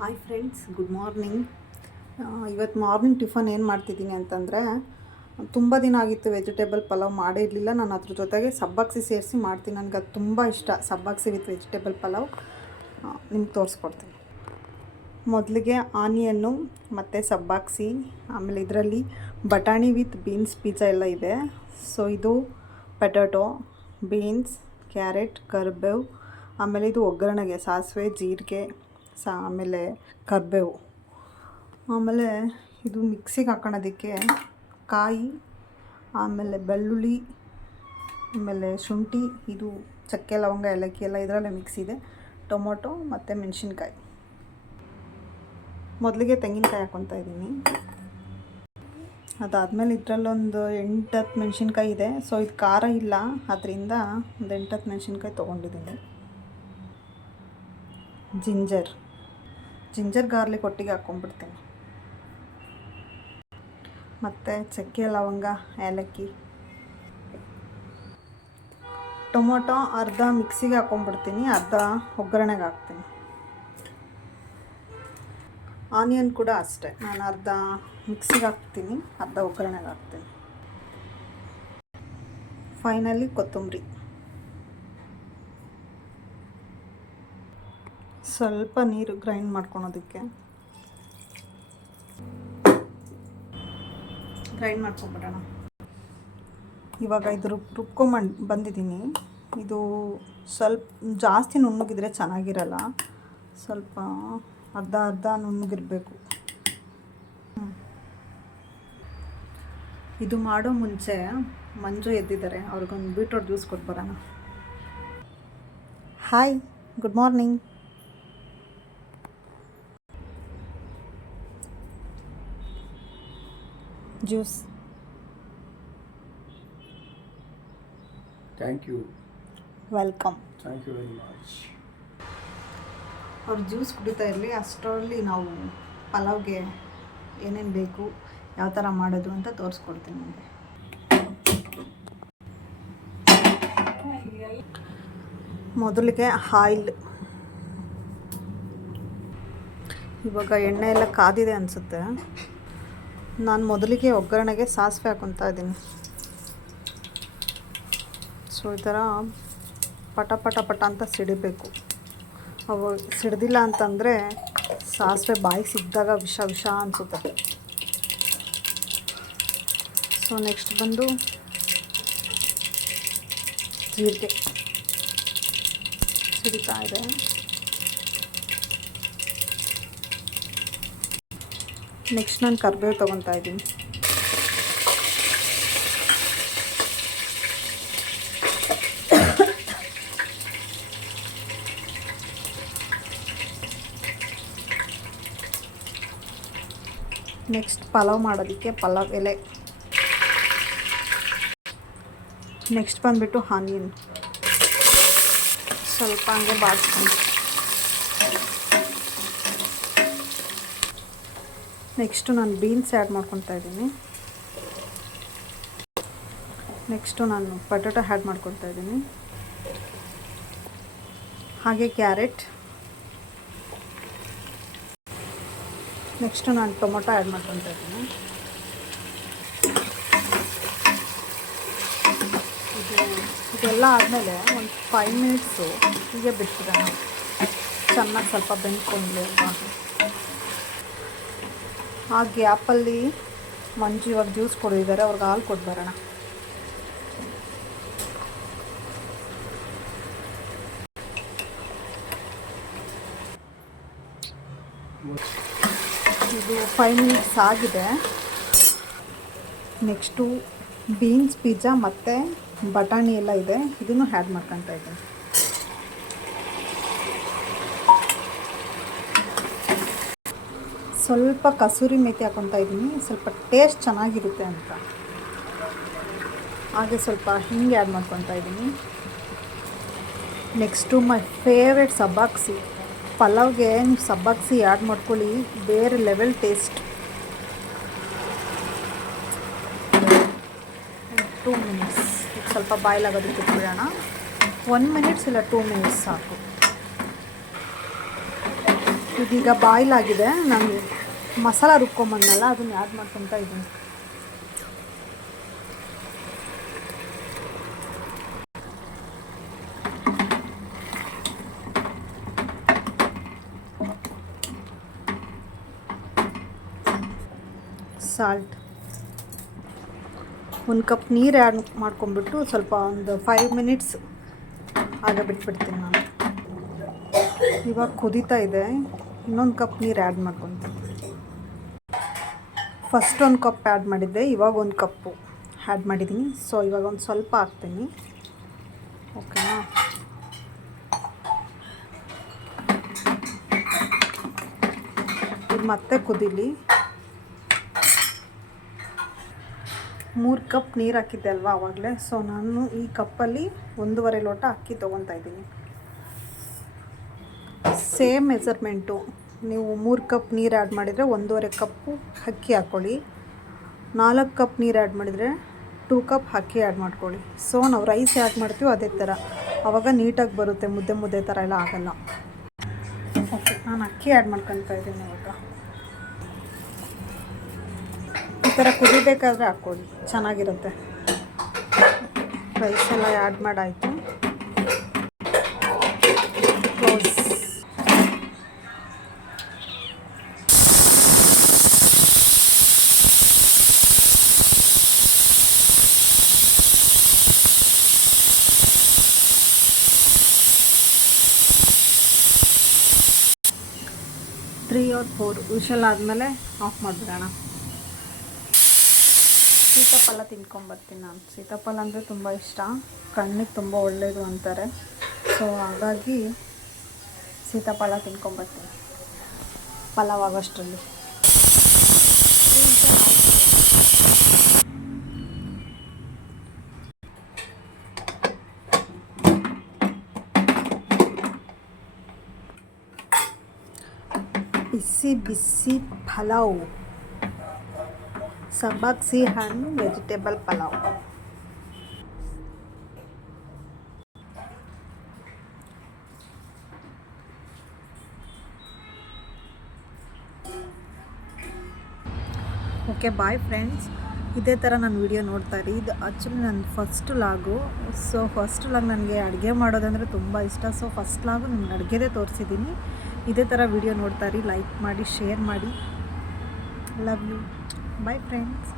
Hi friends, good morning. ಇವತ್ತು morning tiffin ಏನು ಮಾಡ್ತಿದ್ದೀನಿ ಅಂತಂದರೆ, ತುಂಬ ದಿನ ಆಗಿತ್ತು ವೆಜಿಟೇಬಲ್ ಪಲಾವ್ ಮಾಡಿರಲಿಲ್ಲ. ನಾನು ಅದ್ರ ಜೊತೆಗೆ ಸಬ್ಬಕ್ಸಿ ಸೇರಿಸಿ ಮಾಡ್ತೀನಿ. ನನಗೆ ಅದು ತುಂಬ ಇಷ್ಟ, ಸಬ್ಬಕ್ಸಿ ವಿತ್ ವೆಜಿಟೇಬಲ್ ಪಲಾವ್. ನಿಮ್ಗೆ ತೋರಿಸ್ಕೊಡ್ತೀನಿ. ಮೊದಲಿಗೆ ಆನಿಯನ್ನು ಮತ್ತು ಸಬ್ಬಕ್ಸಿ, ಆಮೇಲೆ ಇದರಲ್ಲಿ ಬಟಾಣಿ ವಿತ್ ಬೀನ್ಸ್ ಪಿಜ್ಜಾ ಎಲ್ಲ ಇದೆ. ಸೊ ಇದು ಪೊಟ್ಯಾಟೊ, ಬೀನ್ಸ್, ಕ್ಯಾರೆಟ್, ಕರಿಬೇವು, ಆಮೇಲೆ ಇದು ಒಗ್ಗರಣೆಗೆ ಸಾಸಿವೆ, ಜೀರಿಗೆ, ಆಮೇಲೆ ಕರಿಬೇವು, ಆಮೇಲೆ ಇದು ಮಿಕ್ಸಿಗೆ ಹಾಕೊಳ್ಳೋದಕ್ಕೆ ಕಾಯಿ, ಆಮೇಲೆ ಬೆಳ್ಳುಳ್ಳಿ, ಆಮೇಲೆ ಶುಂಠಿ, ಇದು ಚಕ್ಕೆ ಲವಂಗ ಏಲಕ್ಕಿ ಎಲ್ಲ ಇದರಲ್ಲೇ ಮಿಕ್ಸ್ ಇದೆ, ಟೊಮೊಟೊ ಮತ್ತು ಮೆಣಸಿನ್ಕಾಯಿ. ಮೊದಲಿಗೆ ತೆಂಗಿನಕಾಯಿ ಹಾಕ್ಕೊತಾ ಇದ್ದೀನಿ. ಅದಾದಮೇಲೆ ಇದರಲ್ಲೊಂದು 8-10 ಮೆಣಸಿನ್ಕಾಯಿ ಇದೆ. ಸೊ ಇದು ಖಾರ ಇಲ್ಲ, ಅದರಿಂದ ಒಂದು 8-10 ಮೆಣಸಿನ್ಕಾಯಿ ತೊಗೊಂಡಿದ್ದೀನಿ. ಜಿಂಜರ್ ಗಾರ್ಲಿಕ್ ಒಟ್ಟಿಗೆ ಹಾಕ್ಕೊಂಡ್ಬಿಡ್ತೀನಿ. ಮತ್ತು ಚಕ್ಕೆ ಲವಂಗ ಏಲಕ್ಕಿ, ಟೊಮೊಟೊ ಅರ್ಧ ಮಿಕ್ಸಿಗೆ ಹಾಕ್ಕೊಂಡ್ಬಿಡ್ತೀನಿ, ಅರ್ಧ ಒಗ್ಗರಣೆಗೆ ಹಾಕ್ತೀನಿ. ಆನಿಯನ್ ಕೂಡ ಅಷ್ಟೇ, ನಾನು ಅರ್ಧ ಮಿಕ್ಸಿಗೆ ಹಾಕ್ತೀನಿ, ಅರ್ಧ ಒಗ್ಗರಣೆಗೆ ಹಾಕ್ತೀನಿ. ಫೈನಲಿ ಕೊತ್ತಂಬರಿ, ಸ್ವಲ್ಪ ನೀರು ಗ್ರೈಂಡ್ ಮಾಡ್ಕೊಳೋದಕ್ಕೆ. ಗ್ರೈಂಡ್ ಮಾಡ್ಕೊಂಬಿಡೋಣ. ಇವಾಗ ಇದು ರುಬ್ಕೊಂಬಂದು ಬಂದಿದ್ದೀನಿ. ಇದು ಸ್ವಲ್ಪ ಜಾಸ್ತಿ ನುಣ್ಣಗಿದ್ರೆ ಚೆನ್ನಾಗಿರಲ್ಲ, ಸ್ವಲ್ಪ ಅರ್ಧ ನುಣ್ಣಗಿರಬೇಕು. ಇದು ಮಾಡೋ ಮುಂಚೆ ಮಂಜು ಎದ್ದಿದ್ದಾರೆ, ಅವ್ರಿಗೊಂದು ಬೀಟ್ರೋಟ್ ಜ್ಯೂಸ್ ಕೊಟ್ಬರೋಣ. Hi, good morning. Juice. Thank you. Welcome. Thank you very much. ಅವ್ರು ಜ್ಯೂಸ್ ಕುಡಿತಾ ಇರಲಿ, ಅಷ್ಟರಲ್ಲಿ ನಾವು ಪಲಾವ್ಗೆ ಏನೇನು ಬೇಕು, ಯಾವ ಥರ ಮಾಡೋದು ಅಂತ ತೋರಿಸ್ಕೊಡ್ತೀನಿ ನಿಮಗೆ. ಮೊದಲಿಗೆ ಆಯಿಲ್. ಇವಾಗ ಎಣ್ಣೆ ಎಲ್ಲ ಕಾದಿದೆ ಅನಿಸುತ್ತೆ. ನಾನು ಮೊದಲಿಗೆ ಒಗ್ಗರಣೆಗೆ ಸಾಸಿವೆ ಹಾಕ್ಕೊತಾ ಇದ್ದೀನಿ. ಸೊ ಈ ಥರ ಪಟ ಪಟ ಪಟ ಅಂತ ಸಿಡಿಬೇಕು. ಅವು ಸಿಡ್ದಿಲ್ಲ ಅಂತಂದರೆ ಸಾಸಿವೆ ಬಾಯಿಗೆ ಸಿಕ್ಕಿದಾಗ ವಿಷ ಅನಿಸುತ್ತೆ. ಸೊ ನೆಕ್ಸ್ಟ್ ಬಂದು ಜೀರಿಗೆ ಸಿಡಿತಾ ಇದೆ. ನೆಕ್ಸ್ಟ್ ನಾನು ಕರಿಬೇವು ತೊಗೊತಾ ಇದ್ದೀನಿ. ನೆಕ್ಸ್ಟ್ ಪಲಾವ್ ಮಾಡೋದಕ್ಕೆ ಪಲಾವ್ ಎಲೆ. ನೆಕ್ಸ್ಟ್ ಬಂದುಬಿಟ್ಟು ಆನಿಯನ್ ಸ್ವಲ್ಪ ಹಂಗೆ ಬಾಡಿಸ್ಕೊಂಡು. ನೆಕ್ಸ್ಟು ನಾನು ಬೀನ್ಸ್ ಆ್ಯಡ್ ಮಾಡ್ಕೊತಾ ಇದ್ದೀನಿ. ನೆಕ್ಸ್ಟು ನಾನು ಪೊಟ್ಯಾಟೊ ಆ್ಯಡ್ ಮಾಡ್ಕೊತಾ ಇದ್ದೀನಿ, ಹಾಗೆ ಕ್ಯಾರೆಟ್. ನೆಕ್ಸ್ಟು ನಾನು ಟೊಮೊಟೊ ಆ್ಯಡ್ ಮಾಡ್ಕೊತಾ ಇದ್ದೀನಿ. ಇದೆಲ್ಲ ಆದಮೇಲೆ ಒಂದು 5 ಮಿನಿಟ್ಸು ಹೀಗೆ ಬಿಟ್ಬಿಡೋಣ, ಚೆನ್ನಾಗಿ ಸ್ವಲ್ಪ ಬೆಂದ್ಕೊಂಡ್ಲಿ ಅಲ್ವಾ. ಆ ಗ್ಯಾಪಲ್ಲಿ ಮಂಜು ಇವಾಗ ಜ್ಯೂಸ್ ಕೊಡಿದ್ದಾರೆ, ಅವ್ರಿಗೆ ಹಾಲು ಕೊಟ್ಬರೋಣ. ಇದು 5 ಮಿನಿಟ್ಸ್ ಆಗಿದೆ. ನೆಕ್ಸ್ಟು ಬೀನ್ಸ್ ಪಿಜ್ಜಾ ಮತ್ತು ಬಟಾಣಿ ಎಲ್ಲ ಇದೆ, ಇದನ್ನು ಆ್ಯಡ್ ಮಾಡ್ಕೊತಾ ಇದ್ದೀನಿ. ಸ್ವಲ್ಪ ಕಸೂರಿ ಮೇಥಿ ಹಾಕ್ಕೊತಾ ಇದ್ದೀನಿ, ಸ್ವಲ್ಪ ಟೇಸ್ಟ್ ಚೆನ್ನಾಗಿರುತ್ತೆ ಅಂತ. ಹಾಗೆ ಸ್ವಲ್ಪ ಹಿಂಗೆ ಆ್ಯಡ್ ಮಾಡ್ಕೊತಾ ಇದ್ದೀನಿ. Next my favourite ಸಬ್ಬಕ್ಸಿ. ಪಲಾವ್ಗೆ ನೀವು ಸಬ್ಬಕ್ಸಿ ಆ್ಯಡ್ ಮಾಡ್ಕೊಳ್ಳಿ, ಬೇರೆ ಲೆವೆಲ್ ಟೇಸ್ಟ್. 2 ಮಿನಿಟ್ಸ್ ಸ್ವಲ್ಪ ಬಾಯ್ಲ್ ಆಗೋದಕ್ಕೆ ಬಿಡೋಣ. 1 ಮಿನಿಟ್ಸ್ ಇಲ್ಲ 2 ಮಿನಿಟ್ಸ್ ಸಾಕು. ಇದೀಗ ಬಾಯ್ಲ್ ಆಗಿದೆ. ನಾನು ಮಸಾಲ ರುಬ್ಕೊಂಬಂದಲ್ಲ ಅದನ್ನು ಆ್ಯಡ್ ಮಾಡ್ಕೊತಾ ಇದ್ದೀನಿ. ಸಾಲ್ಟ್, 1 ಕಪ್ ನೀರು ಆ್ಯಡ್ ಮಾಡ್ಕೊಂಬಿಟ್ಟು ಸ್ವಲ್ಪ ಒಂದು 5 ಮಿನಿಟ್ಸ್ ಆಗ ಬಿಟ್ಬಿಡ್ತೀನಿ ನಾನು. ಇವಾಗ ಕುದೀತಾ ಇದೆ. ಇನ್ನೊಂದು ಕಪ್ ನೀರು ಆ್ಯಡ್ ಮಾಡ್ಕೊತೀನಿ. ಫಸ್ಟ್ 1 ಕಪ್ ಆ್ಯಡ್ ಮಾಡಿದ್ದೆ, ಇವಾಗ 1 ಕಪ್ಪು ಆ್ಯಡ್ ಮಾಡಿದ್ದೀನಿ. ಸೊ ಇವಾಗ ಒಂದು ಸ್ವಲ್ಪ ಹಾಕ್ತೀನಿ. ಓಕೆನಾ? ಇದು ಮತ್ತೆ ಕುದೀಲಿ. 3 ಕಪ್ ನೀರು ಹಾಕಿದ್ದೆ ಅಲ್ವಾ ಆವಾಗಲೇ. ಸೊ ನಾನು ಈ ಕಪ್ಪಲ್ಲಿ 1.5 ಲೋಟ ಅಕ್ಕಿ ತೊಗೊತಾ ಇದ್ದೀನಿ. Same measurement. ನೀವು 3 ಕಪ್ ನೀರು ಆ್ಯಡ್ ಮಾಡಿದರೆ 1.5 ಕಪ್ಪು ಅಕ್ಕಿ ಹಾಕ್ಕೊಳ್ಳಿ. 4 ಕಪ್ ನೀರು ಆ್ಯಡ್ ಮಾಡಿದರೆ 2 ಕಪ್ ಅಕ್ಕಿ ಆ್ಯಡ್ ಮಾಡ್ಕೊಳ್ಳಿ. ಸೊ ನಾವು ರೈಸ್ ಆ್ಯಡ್ ಮಾಡ್ತೀವೋ ಅದೇ ಥರ, ಆವಾಗ ನೀಟಾಗಿ ಬರುತ್ತೆ, ಮುದ್ದೆ ಥರ ಎಲ್ಲ ಆಗೋಲ್ಲ. ಓಕೆ, ನಾನು ಅಕ್ಕಿ ಆ್ಯಡ್ ಮಾಡ್ಕೊತಾ ಇದ್ದೀನಿ. ಇವಾಗ ಈ ಥರ ಕುದಿಬೇಕಾದ್ರೆ ಹಾಕ್ಕೊಳ್ಳಿ, ಚೆನ್ನಾಗಿರುತ್ತೆ. ರೈಸ್ ಎಲ್ಲ ಆ್ಯಡ್ ಮಾಡಾಯಿತು. ಕ್ಲೋಸ್. ತ್ರೀ ಆರ್ 4 ವಿಷಲ್ ಆದಮೇಲೆ ಆಫ್ ಮಾಡಿಬಿಡೋಣ. ಸೀತಾಫಲ ತಿನ್ಕೊಂಬರ್ತೀನಿ ನಾನು. ಸೀತಾಫಲ ಅಂದರೆ ತುಂಬ ಇಷ್ಟ, ಕಣ್ಣಿಗೆ ತುಂಬ ಒಳ್ಳೆಯದು ಅಂತಾರೆ. ಸೊ ಹಾಗಾಗಿ ಸೀತಾಫಲ ತಿನ್ಕೊಂಬರ್ತೀನಿ ಪಲಾವ್ ಆಗೋಷ್ಟರಲ್ಲಿ. ಬಿಸಿ ಬಿಸಿ ಪಲಾವ್, ಸಬ್ಬಕ್ಸಿ ಹಣ್ಣು vegetable pulao. Okay, bye friends. ಇದೇ ಥರ ನಾನು ವಿಡಿಯೋ ನೋಡ್ತಾ ಇರಿ. ಇದು ಆ್ಯಕ್ಚುಲಿ ನನ್ನ first log. So first log ನನಗೆ ಅಡುಗೆ ಮಾಡೋದಂದರೆ ತುಂಬ ಇಷ್ಟ. ಸೊ ಫಸ್ಟ್ ಲಾಗು ನಿಮ್ಗೆ ಅಡುಗೆದೇ ತೋರಿಸಿದ್ದೀನಿ. ಇದೇ ಥರ ವಿಡಿಯೋ ನೋಡ್ತಾ ಇರಿ. ಲೈಕ್ ಮಾಡಿ, ಶೇರ್ ಮಾಡಿ. Love you. Bye friends.